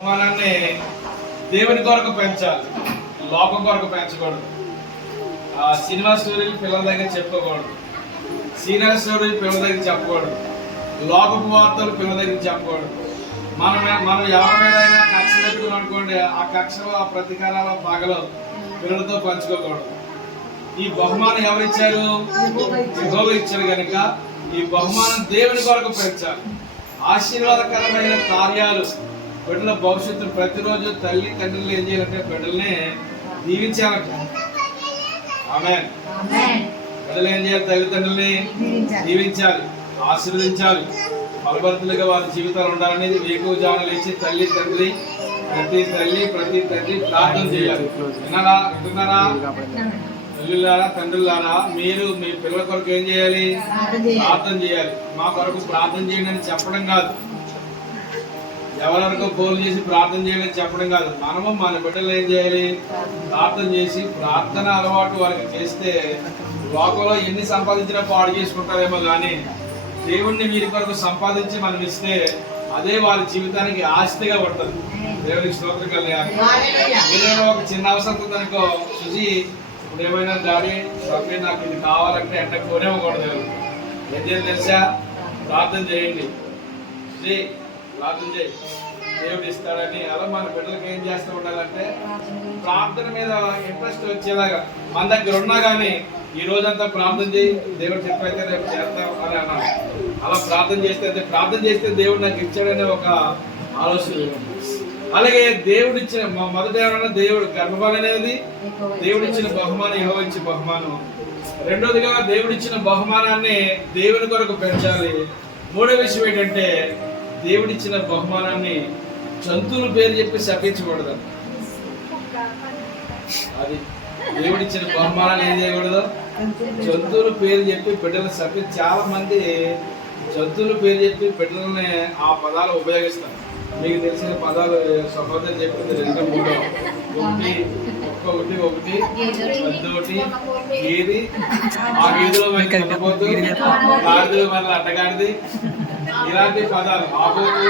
బహుమానాన్ని దేవుని కొరకు పెంచాలి లోకం కొరకు పెంచకూడదు. ఆ సినిమా స్టోరీలు పిల్లల దగ్గర చెప్పుకోకూడదు. సీనియర్ స్టోరీలు పిల్లల దగ్గర చెప్పకూడదు. లోకపు వార్తలు పిల్లల దగ్గర చెప్పకూడదు. మనం మనం ఎవరి మీద అయినా కక్ష పెట్టుకుని అనుకోండి ఆ కక్షలో ఆ ప్రతీకారాల పగలు పిల్లలతో పంచుకోకూడదు. ఈ బహుమానం ఎవరిచ్చారు యెహోవా ఇచ్చారు కనుక ఈ బహుమానం దేవుని కొరకు పెంచాలి. ఆశీర్వాదకరమైన కార్యాలు బిడ్డల భవిష్యత్తు ప్రతిరోజు తల్లి తండ్రులు ఏం చేయాలంటే బిడ్డల్ని దీవించాలంట. ఆమె బిడ్డలు ఏం చేయాలి? తల్లిదండ్రుల్ని దీవించాలి. ఆశీర్వదించాలి. ఫలభర్తలుగా వారి జీవితాలు ఉండాలనేది వేకువ జామున లేచి తల్లి తండ్రి ప్రతి తల్లి ప్రతి తండ్రి ప్రార్థన చేయాలి. విన్నారా? వింటున్నారా? తల్లులారా తండ్రులారా మీరు మీ పిల్లల కొరకు ఏం చేయాలి. ప్రార్థన చేయాలి. మా కొరకు ప్రార్థన చేయండి అని చెప్పడం కాదు. ఎవరెవరికో ఫోన్ చేసి ప్రార్థన చేయండి అని చెప్పడం కాదు. మనము మన బిడ్డలు ఏం చేయాలి? ప్రార్థన చేసి ప్రార్థన అలవాటు వారికి చేస్తే లోకంలో ఎన్ని సంపాదించినా పాడు చేసుకుంటారేమో కానీ దేవుణ్ణి వీరి కొరకు సంపాదించి మనం ఇస్తే అదే వారి జీవితానికి ఆస్తిగా పడుతుంది. దేవునికి స్తోత్రం కళ్యాణ్ ఏదైనా ఒక చిన్న అవసరం ఉందనుకో సుజీ ఇప్పుడు ఏమైనా డాడీ రఫీ నాకు ఇది కావాలంటే ఎంట కోనేవ్వకూడదు ఏం చేయాలి తెలుసా? ప్రార్థన చేయండి. ప్రార్థన చేయి దేవుడు ఇస్తాడని అలా మన బిడ్డలకి ఏం చేస్తూ ఉండాలంటే ప్రార్థన మీద ఇంట్రెస్ట్ వచ్చేలాగా మన దగ్గర ఉన్నా కానీ ఈ రోజంతా ప్రార్థన చేయి దేవుడు చెప్పైతే రేపు చేస్తాం అని అన్నాను అలా ప్రార్థన చేస్తే ప్రార్థన చేస్తే దేవుడు నాకు ఇచ్చాడనే ఒక ఆలోచన అలాగే దేవుడు ఇచ్చిన మొ- మొదట ఏమన్నా దేవుడు గర్భఫలం అనేది దేవుడు ఇచ్చిన బహుమానం యెహోవా ఇచ్చిన బహుమానం. రెండోదిగా దేవుడిచ్చిన బహుమానాన్ని దేవుని కొరకు పెంచాలి. మూడో విషయం ఏంటంటే దేవుడిచ్చిన బహుమానాన్ని జంతువుల పేరు చెప్పి శపించకూడదు అది దేవుడిచ్చిన బహుమానాన్ని ఏం చేయకూడదు? జంతువుల పేరు చెప్పి బిడ్డలు శపి చాలా మంది జంతువుల పేరు చెప్పి బిడ్డలని ఆ పదాలు ఉపయోగిస్తారు. మీకు తెలిసిన పదాలు సహోదరు చెప్పింది రెండు మూడు. ఒకటి ఒక్కొక్కటి ఒకటి ఒకటి. ఏది ఆ గీదిలో గాడిదలో మన అట్టగాడిది ఇలాంటి పదాలు ఆపోతు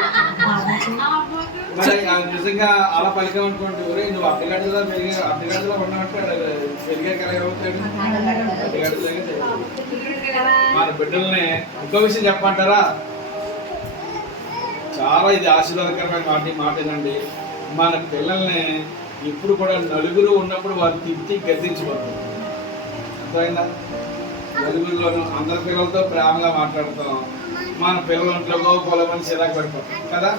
నిజంగా అలా పలికామనుకోండి ఒరే నువ్వు అడ్డగడ్డలో పెరిగే అడ్డగడ్డలో ఉన్నట్టు పెరిగే కలగవుతాడు అర్ధ గంటలో మన బిడ్డల్ని ఇంకో విషయం చెప్పమంటారా? చాలా ఇది ఆశీర్వాదకరమైన మాట మాట ఏంటండి మన పిల్లల్ని ఇప్పుడు కూడా నలుగురు ఉన్నప్పుడు వారు తిట్టి గద్దించబడతారు. అర్థమైందా? నలుగురిలోనూ అందరి పిల్లలతో ప్రేమగా మాట్లాడతాం. మన పిల్లల ఇంట్లో పొలమని చిరాకు పడిపోతాం. కదా?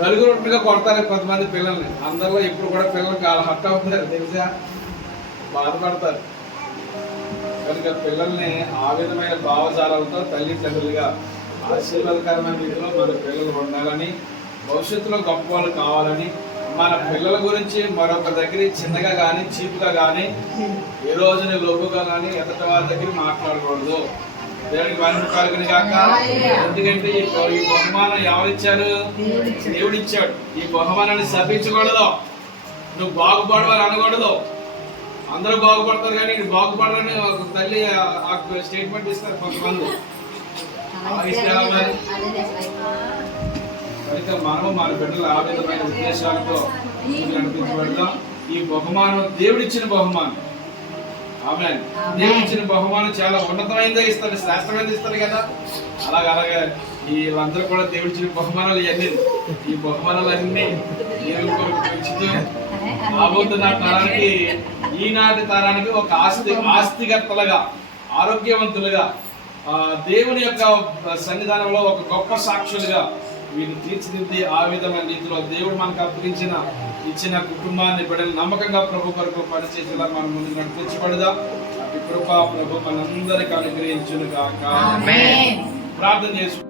నలుగురు ఉంటగా కొడతారు కొంతమంది పిల్లల్ని. అందరిలో ఇప్పుడు కూడా పిల్లలకి వాళ్ళ హట్ అవుతారు తెలుసా? బాధపడతారు. కనుక పిల్లల్ని ఆ విధమైన భావజాలాలతో తల్లిదండ్రులుగా ఆశీర్వాదకరమైన రీతిలో మన పిల్లలు ఉండాలని భవిష్యత్తులో గొప్ప వాళ్ళు కావాలని మన పిల్లల గురించి మరొక దగ్గర చిన్నగా కానీ చీపుగా కానీ ఏ రోజున లోపుగా కానీ ఎదట వారి దగ్గర మాట్లాడకూడదు. దేవుడికి మహిమ కలుగును కాక ఎందుకంటే ఈ ఈ బహుమానం ఎవరిచ్చారు? దేవుడు ఇచ్చాడు ఈ బహుమానాన్ని శపించకూడదు. నువ్వు బాగుపడవాలి అనకూడదు. అందరూ బాగుపడతారు కానీ నేను బాగుపడాలని ఒక తల్లి ఆ- స్టేట్మెంట్ ఇస్తారు కొంతమంది. అలా కనుక మనము మన బిడ్డల ఆ విధమైన ఉద్దేశాలతో నడిపించబడతాం ఈ బహుమానం దేవుడిచ్చిన బహుమానం. ఆమె దేవుడిచ్చిన బహుమానం చాలా ఉన్నతమైనదే ఇస్తారు శ్రేష్టమైనది ఇస్తారు కదా. అలాగే అలాగే. వీళ్ళందరూ కూడా దేవుడిచ్చిన బహుమానాలు ఇవన్నీ. ఈ బహుమానాలు అన్ని రాబోతున్న తరానికి ఈనాటి తరానికి ఒక ఆస్తి ఆస్తికర్తలుగా ఆరోగ్యవంతులుగా ఆ, దేవుని యొక్క సన్నిధానంలో ఒక గొప్ప సాక్షులుగా వీరిని తీర్చిదిద్ది ఆ విధమైన రీతిలో దేవుడు మనకు అప్పగించిన ఇచ్చిన కుటుంబాన్ని బిడ్డలు నమ్మకంగా ప్రభు కొరకు పనిచేసేలా మనం ముందు నడిపించబడదాం? కృప ప్రభు మనందరికి అనుగ్రహించును కాక ప్రార్థన చేసుకుంటాం